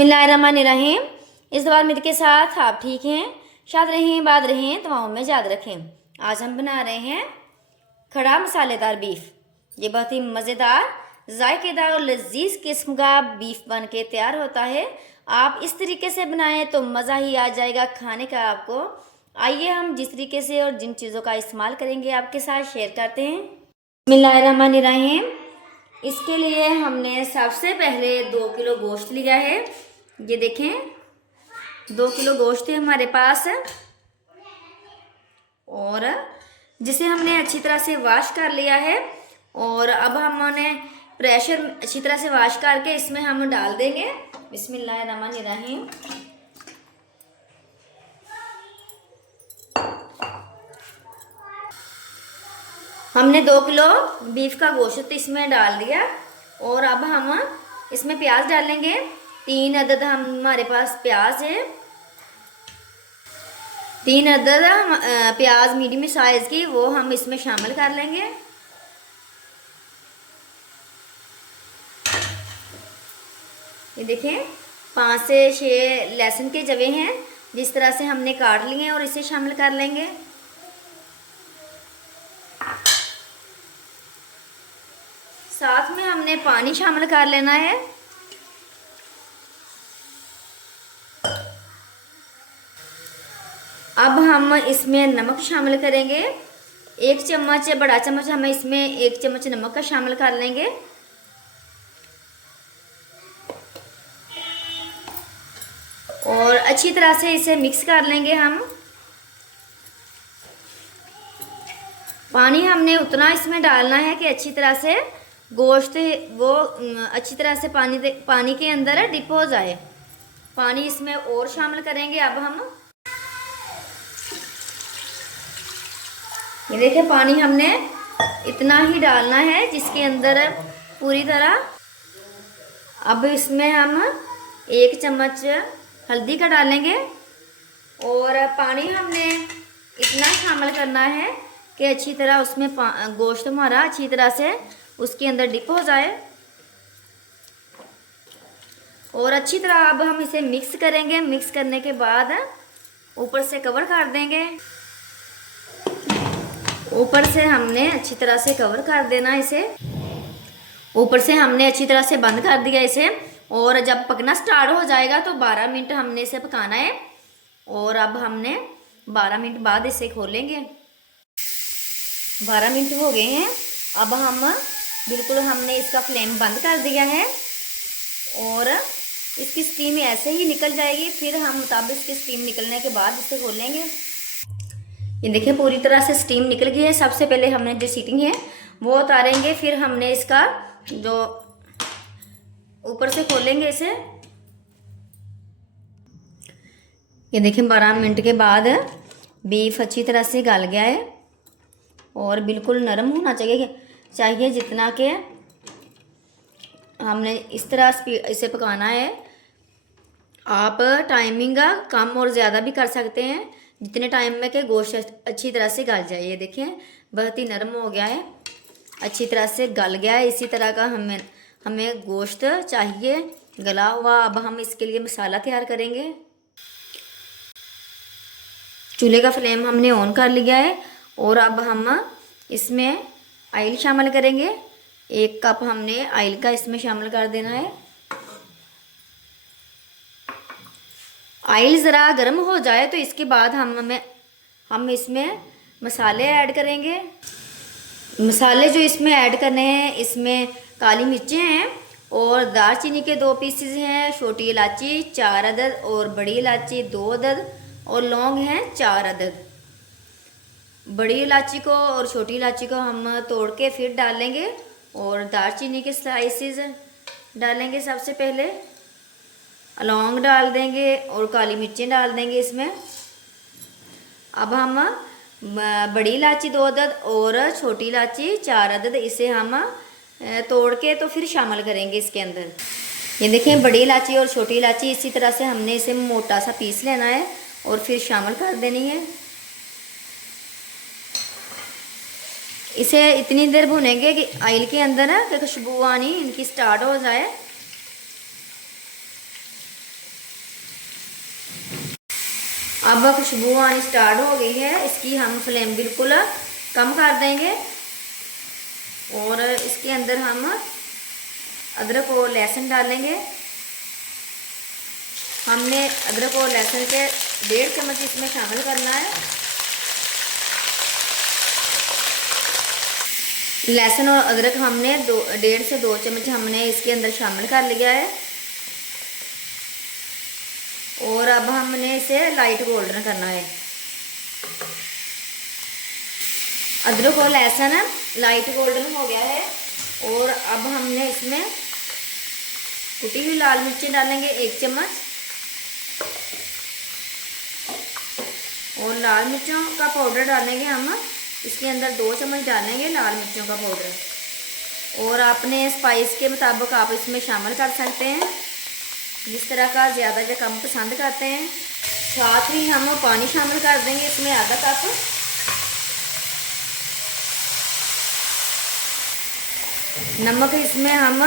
बिस्मिल्लाहिर्रहमानिर्रहीम। इस दवा मेरे के साथ आप ठीक हैं, शाद रहें, बाद रहें, दुआओं में याद रखें। आज हम बना रहे हैं खड़ा मसालेदार बीफ। ये बहुत ही मज़ेदार, जायकेदार और लजीज किस्म का बीफ बन के तैयार होता है। आप इस तरीके से बनाएं तो मज़ा ही आ जाएगा खाने का आपको। आइए हम जिस तरीके से और जिन चीज़ों का इस्तेमाल करेंगे आपके साथ शेयर करते हैं। बिस्मिल्लाहिर्रहमानिर्रहीम। इसके लिए हमने सबसे पहले 2 किलो गोश्त लिया है। ये देखें 2 किलो गोश्त है हमारे पास, और जिसे हमने अच्छी तरह से वॉश कर लिया है। और अब हमने प्रेशर अच्छी तरह से वॉश करके इसमें हम डाल देंगे। बिस्मिल्लाहिर्रहमानिर्रहीम। हमने 2 किलो बीफ का गोश्त इसमें डाल दिया, और अब हम इसमें प्याज डालेंगे। 3 अदद हमारे पास प्याज है। 3 अदद प्याज मीडियम साइज की, वो हम इसमें शामिल कर लेंगे। ये देखें 5 से 6 लहसुन के जवे हैं, जिस तरह से हमने काट लिए हैं, और इसे शामिल कर लेंगे। साथ में हमने पानी शामिल कर लेना है। अब हम इसमें नमक शामिल करेंगे। 1 चम्मच, बड़ा चम्मच हम इसमें 1 चम्मच नमक का शामिल कर लेंगे। और अच्छी तरह से इसे मिक्स कर लेंगे हम। पानी हमने उतना इसमें डालना है कि अच्छी तरह से गोश्त वो अच्छी तरह से पानी के अंदर डिप हो जाए। पानी इसमें और शामिल करेंगे अब हम। ये देखिए पानी हमने इतना ही डालना है जिसके अंदर पूरी तरह। अब इसमें हम 1 चम्मच हल्दी का डालेंगे, और पानी हमने इतना शामिल करना है कि अच्छी तरह उसमें गोश्त हमारा अच्छी तरह से उसके अंदर डिप हो जाए। और अच्छी तरह अब हम इसे मिक्स करेंगे। मिक्स करने के बाद ऊपर से कवर कर देंगे। ऊपर से हमने अच्छी तरह से कवर कर देना इसे। ऊपर से हमने अच्छी तरह से बंद कर दिया इसे, और जब पकना स्टार्ट हो जाएगा तो 12 मिनट हमने इसे पकाना है। और अब हमने 12 मिनट बाद इसे खोलेंगे। 12 मिनट हो गए हैं। अब हमने इसका फ्लेम बंद कर दिया है, और इसकी स्टीम ऐसे ही निकल जाएगी। फिर हम तब इसकी स्टीम निकलने के बाद इसे खोलेंगे। ये देखिए पूरी तरह से स्टीम निकल गई है। सबसे पहले हमने जो सीटिंग है वो उतारेंगे, फिर हमने इसका जो ऊपर से खोलेंगे इसे। ये देखिए 12 मिनट के बाद बीफ अच्छी तरह से गल गया है, और बिल्कुल नरम होना चाहिए जितना कि हमने इस तरह इसे पकाना है। आप टाइमिंग कम और ज़्यादा भी कर सकते हैं, जितने टाइम में कि गोश्त अच्छी तरह से गल जाए। ये देखें बहुत ही नरम हो गया है, अच्छी तरह से गल गया है। इसी तरह का हमें गोश्त चाहिए गला हुआ। अब हम इसके लिए मसाला तैयार करेंगे। चूल्हे का फ्लेम हमने ऑन कर लिया है, और अब हम इसमें ऑयल शामिल करेंगे। 1 कप हमने ऑयल का इसमें शामिल कर देना है। ऑयल ज़रा गर्म हो जाए तो इसके बाद हम इसमें मसाले ऐड करेंगे। मसाले जो इसमें ऐड करने हैं, इसमें काली मिर्चें हैं, और दालचीनी के 2 पीसेस हैं, छोटी इलायची 4 अदद, और बड़ी इलायची 2 अदद, और लौंग हैं 4 अदद। बड़ी इलायची को और छोटी इलायची को हम तोड़ के फिर डालेंगे, और दालचीनी के स्लाइसेस डालेंगे। सबसे पहले लौंग डाल देंगे, और काली मिर्चें डाल देंगे इसमें। अब हम बड़ी इलायची 2 अदद और छोटी इलायची 4 अदद, इसे हम तोड़ के तो फिर शामिल करेंगे इसके अंदर। ये देखें बड़ी इलायची और छोटी इलायची इसी तरह से हमने इसे मोटा सा पीस लेना है, और फिर शामिल कर देनी है। इसे इतनी देर भुनेंगे कि ऑयल के अंदर कि खुशबू आनी इनकी स्टार्ट हो जाए। अब खुशबू आनी स्टार्ट हो गई है, इसकी हम फ्लेम बिल्कुल कम कर देंगे और इसके अंदर हम अदरक और लहसुन डालेंगे। हमने अदरक और लहसुन के 1.5 चम्मच इसमें शामिल करना है। लहसुन और अदरक हमने 1.5 से 2 चम्मच हमने इसके अंदर शामिल कर लिया है और अब हमने इसे लाइट गोल्डन करना है। अदरक और लहसुन लाइट गोल्डन हो गया है और अब हमने इसमें कुटी हुई लाल मिर्ची डालेंगे 1 चम्मच और लाल मिर्चों का पाउडर डालेंगे हम इसके अंदर 2 चम्मच डालेंगे लाल मिर्चों का पाउडर। और अपने स्पाइस के मुताबिक आप इसमें शामिल कर सकते हैं, जिस तरह का ज़्यादा या कम पसंद करते हैं। साथ ही हम पानी शामिल कर देंगे इसमें आधा कप। नमक इसमें हम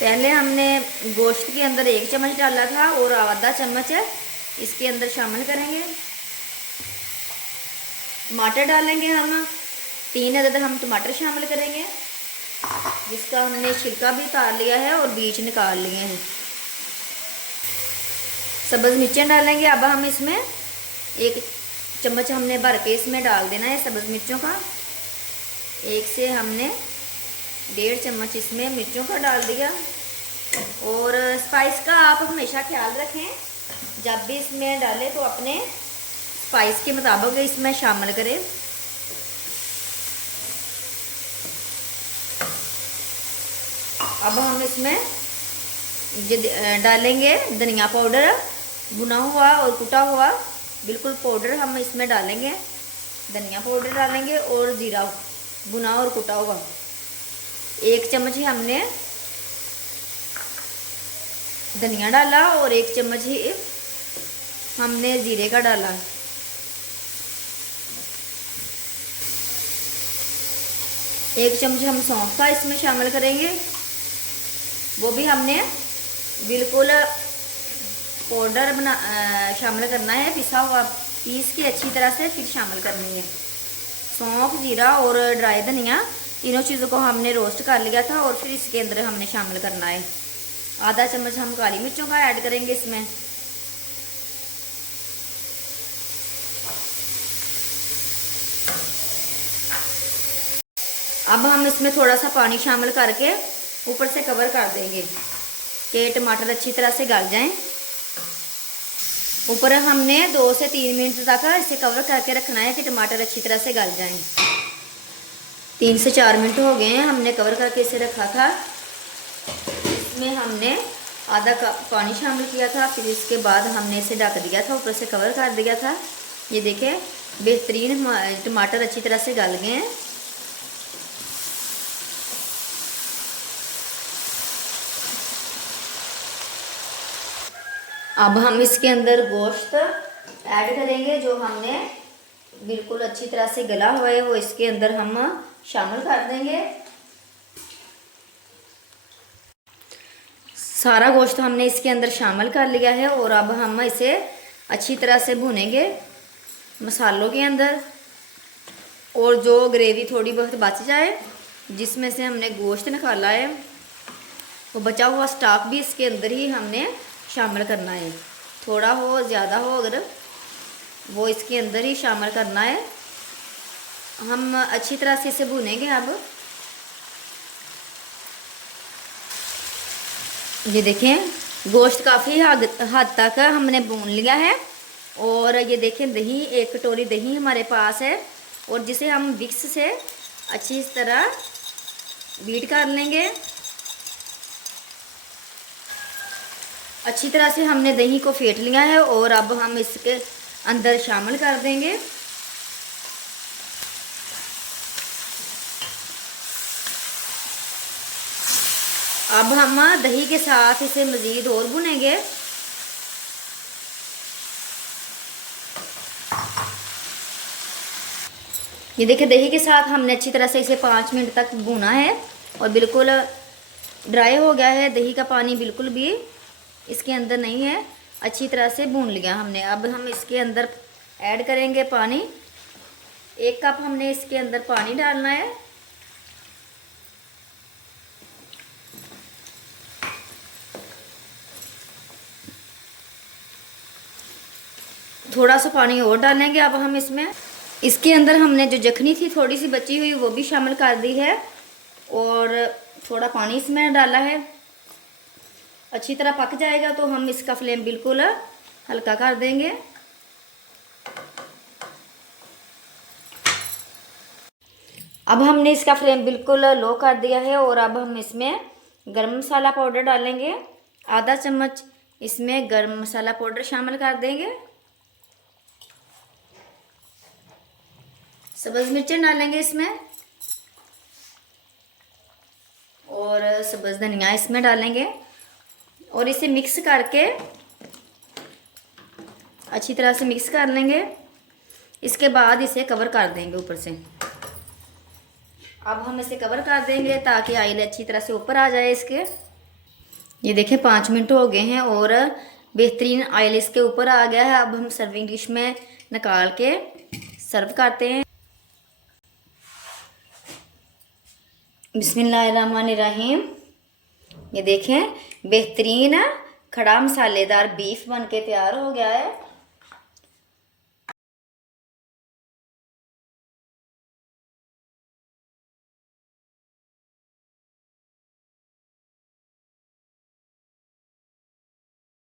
पहले हमने गोश्त के अंदर 1 चम्मच डाला था और आधा चम्मच इसके अंदर शामिल करेंगे। टमाटर डालेंगे हम 3 अदद हम टमाटर शामिल करेंगे, जिसका हमने छिलका भी उतार लिया है और बीज निकाल लिए हैं। सब्ज़ मिर्चें डालेंगे। अब हम इसमें 1 चम्मच हमने भर के इसमें डाल देना है सब्ज़ मिर्चों का। 1 से हमने 1.5 चम्मच इसमें मिर्चों का डाल दिया। और स्पाइस का आप हमेशा ख्याल रखें, जब भी इसमें डालें तो अपने स्पाइस के मुताबिक इसमें शामिल करें। अब हम इसमें डालेंगे धनिया पाउडर, भुना हुआ और कुटा हुआ बिल्कुल पाउडर हम इसमें डालेंगे। धनिया पाउडर डालेंगे और जीरा भुना और कुटा हुआ 1 चम्मच ही हमने धनिया डाला और 1 चम्मच ही हमने जीरे का डाला। एक चम्मच हम सौंफ का इसमें शामिल करेंगे, वो भी हमने बिल्कुल पाउडर शामिल करना है, पिसा हुआ पीस के अच्छी तरह से फिर शामिल करनी है। सौंफ, जीरा और ड्राई धनिया तीनों चीज़ों को हमने रोस्ट कर लिया था और फिर इसके अंदर हमने शामिल करना है। आधा चम्मच हम काली मिर्चों का ऐड करेंगे इसमें। अब हम इसमें थोड़ा सा पानी शामिल करके ऊपर से कवर कर देंगे कि टमाटर अच्छी तरह से गल जाएं। ऊपर हमने 2 से 3 मिनट तक इसे कवर करके रखना है कि टमाटर अच्छी तरह से गल जाएं। 3 से 4 मिनट हो गए हैं, हमने कवर करके इसे रखा था। इसमें हमने आधा कप पानी शामिल किया था, फिर इसके बाद हमने इसे ढक दिया था, ऊपर से कवर कर दिया था। ये देखें बेहतरीन टमाटर अच्छी तरह से गल गए हैं। अब हम इसके अंदर गोश्त ऐड करेंगे, जो हमने बिल्कुल अच्छी तरह से गला हुआ है वो इसके अंदर हम शामिल कर देंगे। सारा गोश्त हमने इसके अंदर शामिल कर लिया है और अब हम इसे अच्छी तरह से भूनेंगे मसालों के अंदर। और जो ग्रेवी थोड़ी बहुत बच जाए, जिसमें से हमने गोश्त निकाला है, वो बचा हुआ स्टॉक भी इसके अंदर ही हमने शामिल करना है। थोड़ा हो ज़्यादा हो, अगर वो इसके अंदर ही शामिल करना है। हम अच्छी तरह से इसे भूनेंगे। अब ये देखें गोश्त काफ़ी हद तक हमने भून लिया है। और ये देखें दही, 1 कटोरी दही हमारे पास है और जिसे हम विक्स से अच्छी तरह बीट कर लेंगे। अच्छी तरह से हमने दही को फेंट लिया है और अब हम इसके अंदर शामिल कर देंगे। अब हम दही के साथ इसे मज़ीद और भुनेंगे। ये देखिए दही के साथ हमने अच्छी तरह से इसे 5 मिनट तक भुना है और बिल्कुल ड्राई हो गया है। दही का पानी बिल्कुल भी इसके अंदर नहीं है। अच्छी तरह से भून लिया हमने। अब हम इसके अंदर ऐड करेंगे पानी। 1 कप हमने इसके अंदर पानी डालना है। थोड़ा सा पानी और डालेंगे अब हम इसमें। इसके अंदर हमने जो जखनी थी थोड़ी सी बची हुई वो भी शामिल कर दी है और थोड़ा पानी इसमें डाला है। अच्छी तरह पक जाएगा तो हम इसका फ्लेम बिल्कुल हल्का कर देंगे। अब हमने इसका फ्लेम बिल्कुल लो कर दिया है और अब हम इसमें गरम मसाला पाउडर डालेंगे। आधा चम्मच इसमें गरम मसाला पाउडर शामिल कर देंगे। सब्ज़ मिर्चें डालेंगे इसमें और सब्ज़ धनिया इसमें डालेंगे और इसे मिक्स करके अच्छी तरह से मिक्स कर लेंगे। इसके बाद इसे कवर कर देंगे ऊपर से। अब हम इसे कवर कर देंगे ताकि ऑयल अच्छी तरह से ऊपर आ जाए इसके। ये देखें 5 मिनट हो गए हैं और बेहतरीन ऑयल इसके ऊपर आ गया है। अब हम सर्विंग डिश में निकाल के सर्व करते हैं। बिस्मिल्लाहिर्रहमानिर्रहीम। ये देखें बेहतरीन खड़ा मसालेदार बीफ बन के तैयार हो गया है।